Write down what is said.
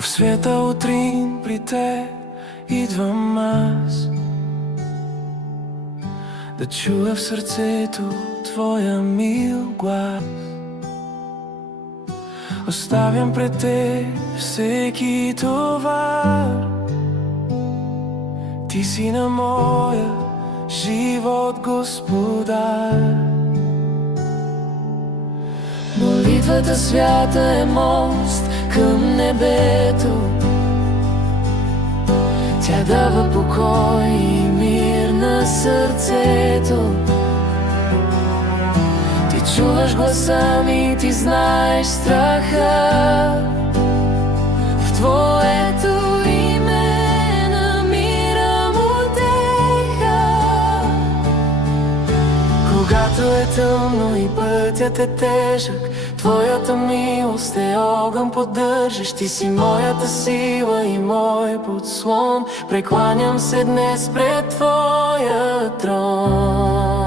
В света утрин при те идвам аз, да чуя в сърцето твоя мил глас. Оставям пред те всеки товар. Ти си на моя живот господар. Молитвата свята е мост към небето. Тя дава покой и мир на сърцето. Ти чуваш гласа ми, ти знаеш страха. В твоето име намирам утеха. Когато е тъмно и пътят е тежък, твоята милост е огън поддържаш. Ти си моята сила и мой подслон. Прекланям се днес пред твоя трон.